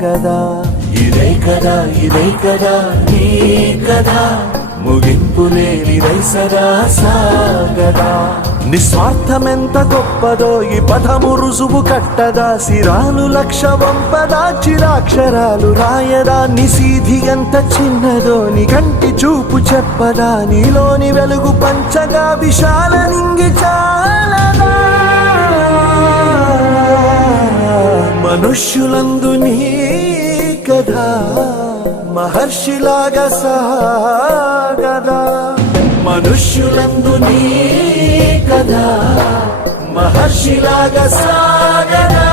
సాగదా. ఇదే కదా నీ కదా, ముగింపు లేనిదై సదా సాగదా. నిస్వార్థమెంత గొప్పదో ఈ పదము రుజువు కట్టదా. సిరాలు లక్ష వంపదా, చిరాక్షరాలు రాయదా. నిశీధి ఎంత చిన్నదో నీ కంటి చూపు చెప్పదా. నీలోని వెలుగు పంచగా విశాల నింగి చాలదా. మనుష్యులందు నీ కథ మహర్షిలాగా సాగదా. మనుష్యులందు నీ కథ మహర్షిలాగా సాగదా.